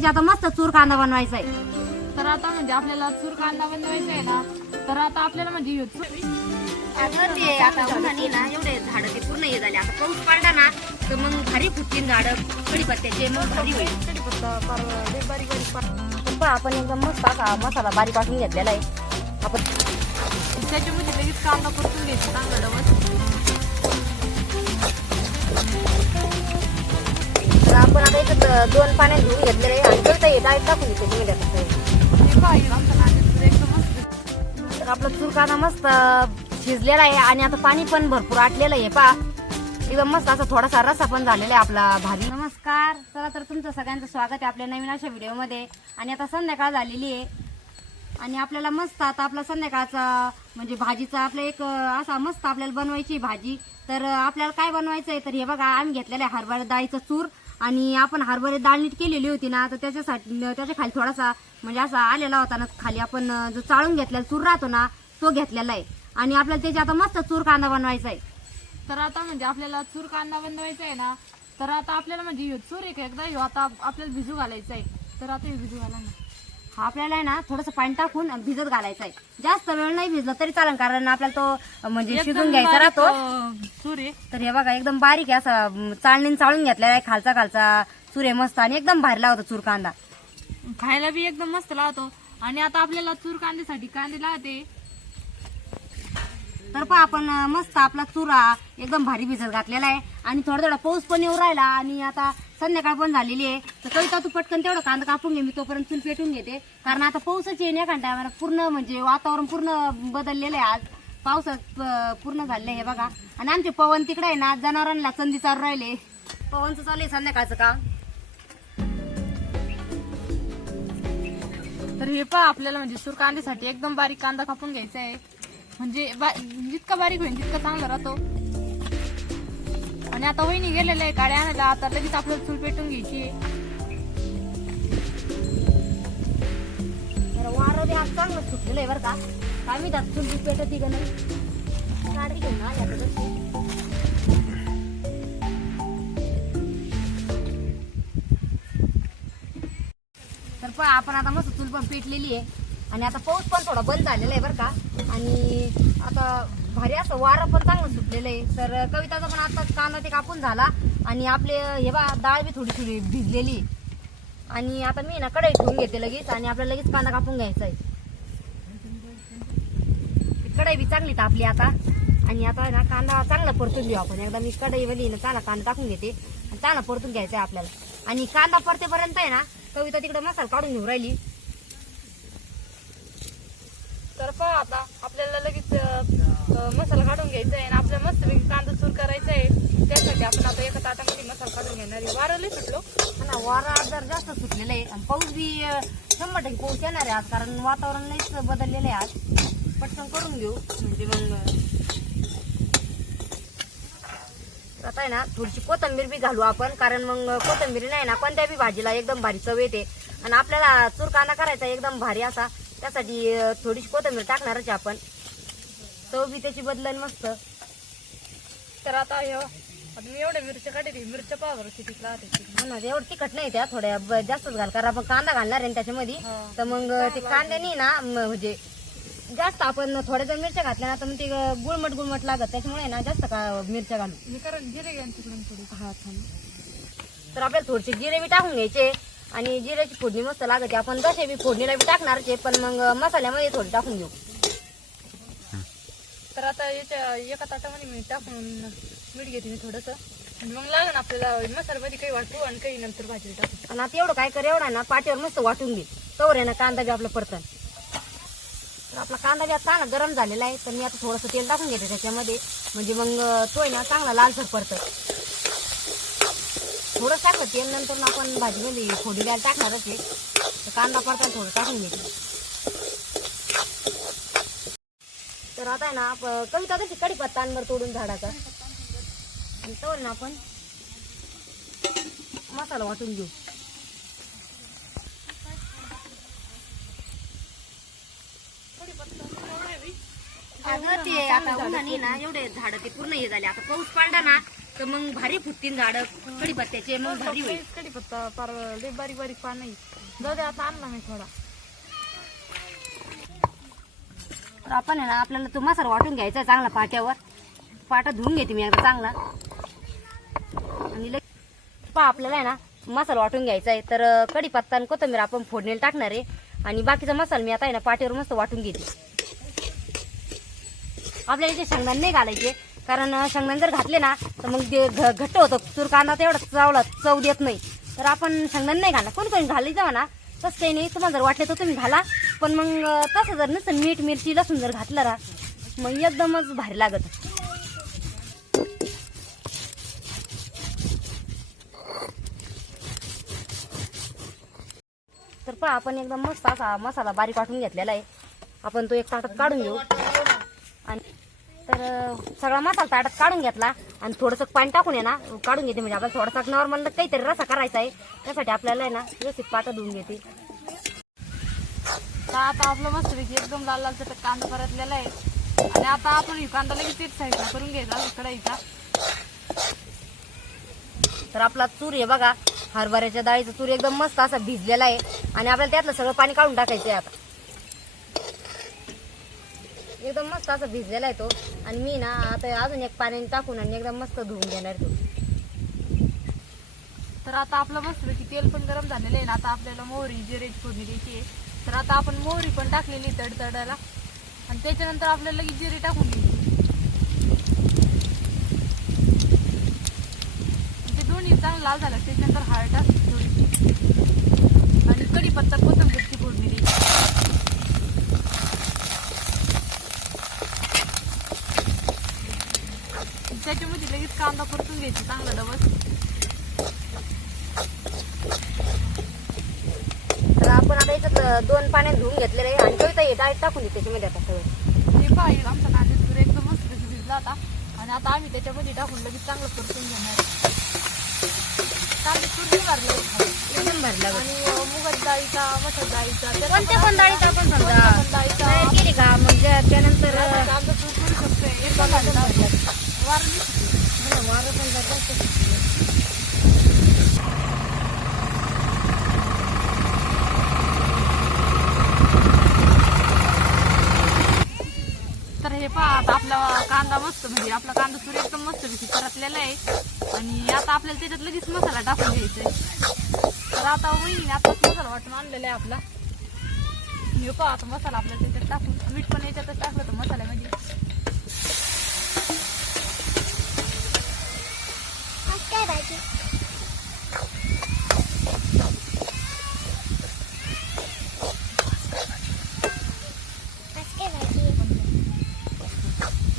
त्याची आता मस्त चूर कांदा बनवायचा आहे तर आता म्हणजे आपल्याला चूर कांदा बनवायचा आहे ना तर आता आपल्याला म्हणजे चूर- अगं ते आता उन्हाने ना एवढे झाडं ते पूर्ण हे झाले. आता पाऊस पडला ना तर मग भारी फुटतील झाडं कडीपत्त्याचे मग भारी होईल. पहा, आपण एकदम मस्त असा मसाला बारीक वाटून घेतलेला आहे. आपण त्याच्यामध्ये लगेच कांदा परतून घ्यायचा चांगला डबल. दोन पाण्यात धुवून घेतलेले आहे. आणि कळतं येत डाळीत टाकून घेतो तुम्ही त्याच्यात मस्त तर आपला चूर मस्त शिजलेला आहे आणि आता पाणी पण भरपूर आटलेलं आहे. पा एकदम मस्त असा थोडासा रसा पण झालेला आहे आपला भाजी. नमस्कार. चला तर तुमचं सगळ्यांचं स्वागत आहे आपल्या नवीन अशा व्हिडिओमध्ये. आणि आता संध्याकाळ झालेली आहे. आणि आपल्याला मस्त आता आपला संध्याकाळचा म्हणजे भाजीचा आपला एक असा मस्त आपल्याला बनवायची भाजी. तर आपल्याला काय बनवायचं आहे तर हे बघा आम्ही घेतलेलं आहे हरभरा डाळीचं चूर. आणि आपण हरभरे डाळ नीट केलेली होती ना तर त्याच्यासाठी त्याच्याखाली थोडासा म्हणजे असा आलेला होता ना खाली आपण जो चाळून घेतलेला चूर राहतो ना तो घेतलेला आहे. आणि आपल्याला त्याची आता मस्त चूर कांदा बनवायचा आहे. तर आता म्हणजे आपल्याला चूर कांदा बनवायचा आहे ना तर आता आपल्याला म्हणजे चूर एक एकदा आता आपल्याला भिजू घालायचा आहे. तर आता भिजू घाला ना. आपल्याला आहे ना थोडंसं पाणी टाकून भिजत घालायचा आहे जास्त वेळ नाही भिजला तरी चालेल कारण आपल्याला तो म्हणजे शिजून घ्यायचा राहतो. आहे तर हे बघा एकदम बारीक आहे असा चाळणीने चाळून घेतलेला आहे खालचा खालचा चुरे मस्त आणि एकदम भारीला होता चूर कांदा. खायला बी एकदम मस्त लागतो. आणि आता आपल्याला चूर कांद्यासाठी कांदे लागते तर पहा आपण मस्त आपला चुरा एकदम भारी भिजत घातलेला आहे. आणि थोडा थोडा पाऊस पण येऊ राहिला आणि आता संध्याकाळ पण झालेली आहे. तर कविता तू पटकन तेवढं कांदा कापून घे मी तोपर्यंत चूल पेटून घेते. कारण आता पाऊसच येणे एखाद्या टायमाला. पूर्ण म्हणजे वातावरण पूर्ण बदललेलं आहे आज. पावसात पूर्ण झालेलं आहे हे बघा. आणि आमचे पवन तिकडे आहे ना जनावरांना संधी चालू राहिले. पवनचं चालू आहे संध्याकाळचं काम तर हे पहा आपल्याला म्हणजे सूर कांद्यासाठी एकदम बारीक कांदा कापून घ्यायचा आहे. म्हणजे बा- जितका बारीक होईल तितका चांगला राहतो. आणि आता वहिनी गेलेलं आहे काड्या आणायला. आता लगेच आपल्याला चूल पेटून घ्यायची आहे. वारं बी आज चांगलं सुटलेलं आहे बरं का. काय मी त्यात चुल पेटत का नाही. गाडी घेऊन आली आता तशी. तर पण आपण आता मस्त चूल पण पेटलेली आहे. आणि आता पाऊस पण थोडा बंद झालेला आहे बरं का. आणि आता भारी असं वारं पण चांगलं सुटलेलं आहे. तर कविताचा पण आता कांदा ते कापून झाला. आणि आपले हे बा डाळ बी थोडी थोडी भिजलेली. आणि आता मी ना कढई ठेवून घेते लगेच. आणि आपल्याला लगेच कांदा कापून घ्यायचा आहे. कढई बी चांगली तापली आता. आणि आता आहे ना कांदा चांगला परतून घेऊ आपण. एकदा मी कढईमध्ये ना चांगला कांदा टाकून घेते. आणि चांगला परतून घ्यायचा आहे आपल्याला. आणि कांदा परतेपर्यंत आहे ना कविता तिकडे मसाला काढून घेऊन राहिली तर पहा आता आपल्याला लगेच मसाला काढून घ्यायचा आहे आणि आपल्याला मस्त कांदा चूर करायचा आहे त्यासाठी आपण आता एका ताटामध्ये मसाला काढून घेणार आहे. वारं लई सुटलो हो. ना वारा जर जास्त सुटलेलं आहे. आणि पाऊस बी शंभर टक्के पाऊस येणार आहे आज कारण वातावरण लईच बदललेलं आहे आज. पटकन करून घेऊ. म्हणजे मग आता आहे ना थोडीशी कोथंबीर बी घालू आपण कारण मग कोथंबीर नाही ना कोणत्या बी भाजीला एकदम भारी चव येते. आणि आपल्याला चूर कांदा करायचा एकदम भारी असा. त्यासाठी थोडीशी कोथंबीर टाकणारच आहे आपण. चव बी त्याची बदलन मस्त. तर आता हे मी एवढ्या मिरच्या काढते मिरच्या किती लागते हा एवढं तिखट नाही त्या थोड्या जास्तच घाल कारण आपण कांदा घालणार आहे ना त्याच्यामध्ये. हा. तर मग ते कांद्यानी ना म्हणजे जास्त आपण थोड्या जर मिरच्या घातल्या ना तर मग ते गुळमट गुळमट लागत. त्याच्यामुळे ना जास्त का मिरच्या घालू. कारण जिरे घ्या तिकडून थोडी हा. तर आपल्याला थोडीशी जिरे बी टाकून घ्यायचे. आणि जिऱ्याची फोडणी मस्त लागते. आपण जसे बी फोडणीला बी टाकणारच आहे पण मग मसाल्यामध्ये थोडी टाकून घेऊ तर आता याच्या एका ताटामध्ये मी टाकून मीठ घेते मी थोडंसं. आणि मग लागेल आपल्याला मसाल्यामध्ये काही वाटू आणि काही नंतर भाजीला टाकू आणि आता एवढं काय कर एवढा ना पाठीवर मस्त वाटून घे. तवर आहे ना कांदा बी आपला परतन. तर आपला कांदा बी आता चांगला गरम झालेला आहे तर मी आता थोडंसं तेल टाकून घेते त्याच्यामध्ये. म्हणजे मग तो आहे ना चांगला लालसर परत थोडं टाकलं तेल नंतर आपण भाजीमध्ये फोडी द्यायला टाकणारच आहे तर कांदा पडताना थोडं टाकून घेतलं तर आता आहे ना कविता कशी कडीपत्ता अंबर तोडून झाडाचा? आणि आपण मसाला वाटून घेऊ. अगं ते आता उन्हाने ना एवढे झाड ते पूर्ण हे झाले. आता पाऊस पडला ना तर मग भारी फुटतील झाड कडीपत्त्याचे मग भारी होईल. कढीपत्ता पार लय बारीक बारीक पान आहे जाऊ दे आता आणला मी थोडा. तर आपण आहे ना आपल्याला तो मसाला वाटून घ्यायचा आहे चांगला पाट्यावर. पाटा धुवून घेते मी आता चांगला. आणि लग- पहा आपल्याला आहे ना मसाला वाटून घ्यायचा आहे. तर कढीपत्ता आणि कोथिंबीर आपण फोडणीला टाकणार आहे. आणि बाकीचा मसाला मी आता आहे ना पाट्यावर मस्त वाटून घेते. आपल्याला इथे शेंगदाणे नाही घालायचे कारण शेंगदाणे जर घातले ना तर मग ते घ- घट्ट होतं. तूर कांदा तेवढा चावला चव देत नाही. तर आपण शेंगदाणे नाही घाला कोणी कोणी घालायचं म्हणा तसं काही नाही. तुम्हाला जर वाटले तर तुम्ही घाला. पण मग तसं जर नसेल मीठ मिरची लसूण जर घातलं ना मग एकदमच भारी लागत. तर पहा आपण एकदम मस्त असा मसाला बारीक वाटून घेतलेला आहे. आपण तो एक ताटात काढून घेऊ. तर सगळा मसाला ताटात काढून घेतला आणि थोडंसं पाणी टाकून आहे ना काढून घेते म्हणजे आपल्याला थोडासा नॉर्मल काहीतरी रसा करायचा आहे. त्यासाठी आपल्याला आहे ना व्यवस्थित पाटा धुवून घेते. तर आता आपलं मस्तपैकी एकदम लाल लाल चटक कांदा परतलेला आहे. आणि आता आपण ही कांदा लगेच एक साईडला करून घ्यायचा कढईचा तर आपला चूर आहे बघा हरभऱ्याच्या डाळीचा चूर एकदम मस्त असा भिजलेला आहे. आणि आपल्याला त्यातलं सगळं पाणी काढून टाकायचं आहे आता. एकदम मस्त असा भिजलेला आहे तो. आणि मी ना आता अजून एक पाण्याने टाकून आणि एकदम मस्त धुवून घेणार तो. तर आता आपलं मस्तपैकी तेल पण गरम झालेलं आहे ना आता आपल्याला मोहरी जिरेची फोडणी द्यायची आहे. तर आता आपण मोहरी पण टाकलेली तडतडायला. आणि त्याच्यानंतर आपल्याला लगेच जिरे टाकून घ्यायची. ते दोन्ही चांगला लाल झालं त्याच्यानंतर हळद टाकली आणि कढीपत्ता कोथंबीर फोडणी द्यायची त्याच्यामध्ये लगेच कांदा परतून घ्यायची चांगला डबस तर आपण आता याच्यात दोन पाण्यात धुवून घेतलेले आहे. आणि कविता हे डाळीत टाकून दे त्याच्यामध्ये आता सगळं. हे पाहिजे आमचा कांदा एकदम मस्त भिजला होता आणि आता आम्ही त्याच्यामध्ये टाकून लगेच चांगलं परतून घेणार कांदा भरले. एकदम भरला आणि मुगाच्या डाळीचा मटर डाळीचा त्याचा कोणत्या पण डाळीत आपण समजा कोणत्या पण डाळीचा. तयार केली का? मग त्या- त्यानंतर आता कांदा सूर करू शकतोय एकदम भारी वारली. वारं पण जातं. तर हे पहा आता आपला कांदा मस्त म्हणजे आपला कांदा सूर एकदम मस्त पैकी परतलेला आहे. आणि आता आपल्याला त्याच्यात लगेच मसाला टाकून घ्यायचा आहे. तर आता वहिनी आता मसाला वाटून आणलेला आहे आपला. हे पहा आता मसाला आपल्याला त्याच्यात टाकून मीठ पण याच्यातच टाकलं तर मसाल्यामध्ये.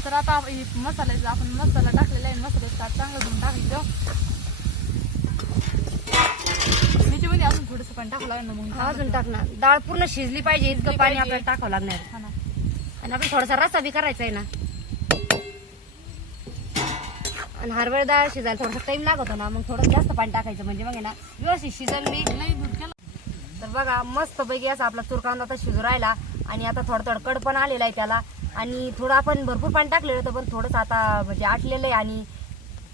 तर आता आप- हे मसाल्याचा आपण मसाला टाकलेला आहे मसाल्याचं ताट चांगलं धुवून टाकायचं त्याच्यामध्ये अजून थोडंसं पण टाकलं लागेल ना मग अजून टाकणार डाळ पूर्ण शिजली पाहिजे इतकं पाणी. आपल्याला टाकावं लागणार आहे. हा ना. आणि आपण थोडासा रस्सा बी करायचा आहे ना आणि हरभरा डाळ शिजायला थोडासा टाइम लागतो ना मग थोडं जास्त पाणी टाकायचं म्हणजे मग आहे ना व्यवस्थित शिजल बी दूध केलं. तर बघा मस्त पैकी असा आपला तूर कांदा आता शिजू राहिला. आणि आता थोडं थोडं कड पण आलेला आहे त्याला. आणि थोडं आपण भरपूर पाणी टाकलेलं होतं पण थोडंसं आता म्हणजे आटलेलं आहे आणि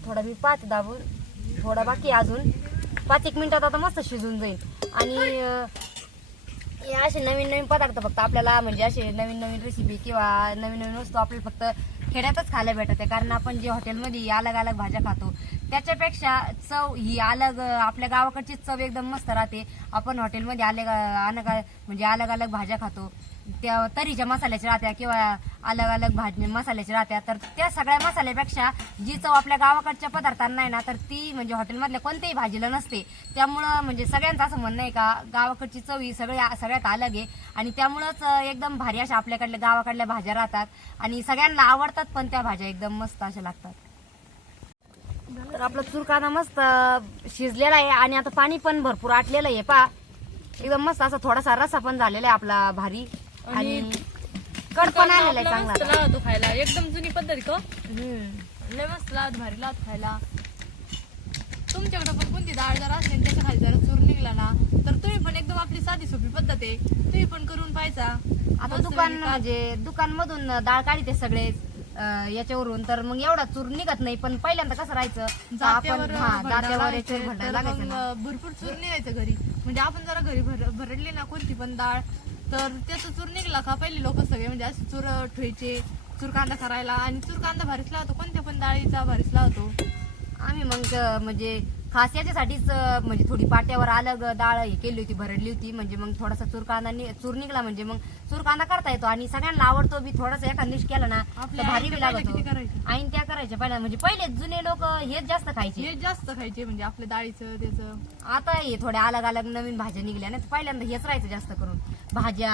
थोडं मी पाच दाबून थोडं बाकी अजून. पाच एक मिनिटात आता मस्त शिजून जाईल. आणि हे असे नवीन नवीन पदार्थ फक्त आपल्याला म्हणजे असे नवीन नवीन रेसिपी किंवा नवीन नवीन वस्तू आपल्याला फक्त खेड्यातच खायला भेटत. आहे कारण आपण जे हॉटेलमध्ये अलग अलग भाज्या खातो त्याच्यापेक्षा चव ही अलग आपल्या गावाकडची चव एकदम मस्त राहते. आपण हॉटेलमध्ये अलग अनग म्हणजे अलग अलग भाज्या खातो. त्या तरीच्या मसाल्याच्या राहत्या किंवा अलग अलग भाजी मसाल्याच्या राहत्या तर त्या सगळ्या मसाल्यापेक्षा जी चव आपल्या गावाकडच्या पदार्थांना आहे ना तर ती म्हणजे हॉटेलमधल्या कोणत्याही भाजीला नसते. त्यामुळं म्हणजे सगळ्यांचं असं म्हणणं आहे का गावाकडची चव ही सगळ्या सगळ्यात अलग आहे. आणि त्यामुळंच एकदम भारी अशा आपल्याकडल्या गावाकडल्या भाज्या राहतात. आणि सगळ्यांना आवडतात पण त्या भाज्या एकदम मस्त अशा लागतात. तर आपला चुरकाना मस्त शिजलेला आहे आणि आता पाणी पण भरपूर आटलेलं आहे पा एकदम मस्त असा थोडासा रसा पण झालेला आहे आपला भारी. आणि कड पण आलेला आहे चांगला मस्त आता. लावतो खायला. एकदम जुनी पद्धत का? हम्म. लय मस्त लावत भारी लावत खायला. तुमच्याकडे पण कोणती डाळ जर असेल त्याच्याखाली जरा चूर निघला ना तर तुम्ही पण एकदम आपली साधी सोपी पद्धत आहे. तुम्ही पण करून पाहायचा. आता मस्त दुकान पैकी म्हणजे दुकान मधून डाळ काढते सगळे अं, याच्यावरून. तर मग एवढा चूर निघत नाही पण पहिल्यांदा कसं राहायचं? तर जात्यावर आपण हा भरडायला जात्यावर लागायचे, याच्यावर भरडायला तर लागायचं मग ना. भरपूर चूर निघायचं घरी. म्हणजे आपण जरा घरी भर भरडली ना कोणती पण डाळ तर त्याचा चूर निघला का? पहिले लोक सगळे म्हणजे असे चूर ठेवायचे चूर कांदा करायला. आणि चूर कांदा भारीच लावतो. कोणत्या पण डाळीचा भारीच लावतो. आम्ही मग म्हणजे खास याच्यासाठीच म्हणजे थोडी पाट्यावर अलग डाळ हे केली होती भरडली होती. म्हणजे मग थोडासा चूर कांदा चूर निघला म्हणजे मग चूर कांदा करता येतो. आणि सगळ्यांना आवडतो बी थोडासा एखाद दिवशी केला ना तर भारी बी लागतो? आईन त्या करायच्या. पहिल्या म्हणजे पहिले जुने लोक हेच जास्त खायचे. हे जास्त खायचे म्हणजे आपल्या डाळीचं त्याचं. आता हे थोड्या अलग अलग नवीन भाज्या निघल्या ना पहिल्यांदा हेच राहायचं जास्त करून. भाज्या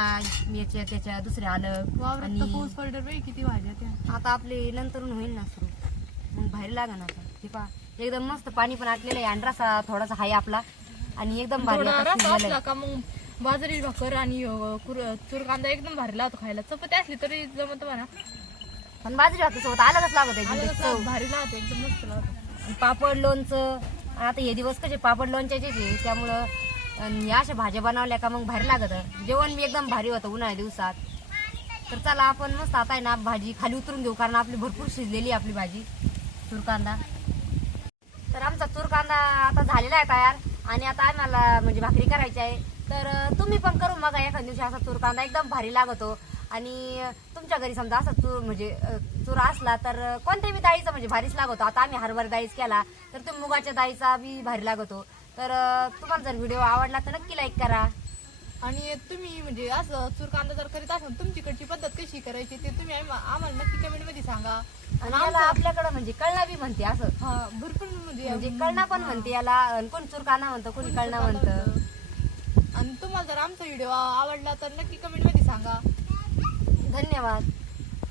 याच्या त्याच्या दुसऱ्या अलग आणि पाऊस पडलं किती भाज्या त्या. आता आपले नंतरून होईल ना सुरू. मग बाहेर लागा ना आता. पहा. एकदम मस्त पाणी पण आटलेलं आहे. आणि रसा थोडासा हाय आपला. आणि एकदम भारी थोडा आता रस्सा शिजलेला. असला आहे. का मग बाजरी भाकर आणि अं, कुर- चूर कांदा एकदम भारी लागतो खायला. चपाती असली तरी जमत म्हणा पण बाजरी भाकर सोबत. अलगच लागत आहे आलं कसं चव. भारी लागतो एकदम मस्त लागतो. आणि पापड लोणचं. आता हे दिवस कसे पापड लोणच्याचे त्यामुळं आणि या अशा भाज्या बनवल्या का मग भारी लागत. जेवण बी एकदम भारी होतं उन्हाळ्या दिवसात. तर चला आपण मस्त आता आहे ना भाजी खाली उतरून घेऊ कारण आपली भरपूर शिजलेली आहे आपली भाजी. चूर कांदा. तर आमचा चूर कांदा आता झालेला आहे तयार. आणि आता आम्हाला म्हणजे भाकरी करायची आहे. तर तुम्ही पण करून बघा एखाद्या दिवशी असा चूर कांदा एकदम भारी लागतो. आणि तुमच्या घरी समजा असा चूर म्हणजे तूर चूर असला तर कोणत्याही बी डाळीचा म्हणजे भारीच लागतो. आता आम्ही हरभर डाळीच केला तर तुम्ही मुगाच्या डाळीचा बी भारी लागतो. तर तुम्हाला जर व्हिडिओ आवडला तर नक्की लाईक करा. आणि तुम्ही म्हणजे असं चूर कांदा जर करीत असाल तुमच्याकडची पद्धत कशी करायची ते तुम्ही आम्हा- आम्हाला नक्की कमेंटमध्ये सांगा. आणि याला आपल्याकडं म्हणजे कळणा बी म्हणते असं. हा भरपूर म्हणजे म्हणजे कळणा पण म्हणते याला आणि कोण चूर कांदा म्हणतं कोणी कळणा म्हणतं. आणि तुम्हाला जर आमचा व्हिडिओ आवडला तर नक्की कमेंटमध्ये सांगा. धन्यवाद.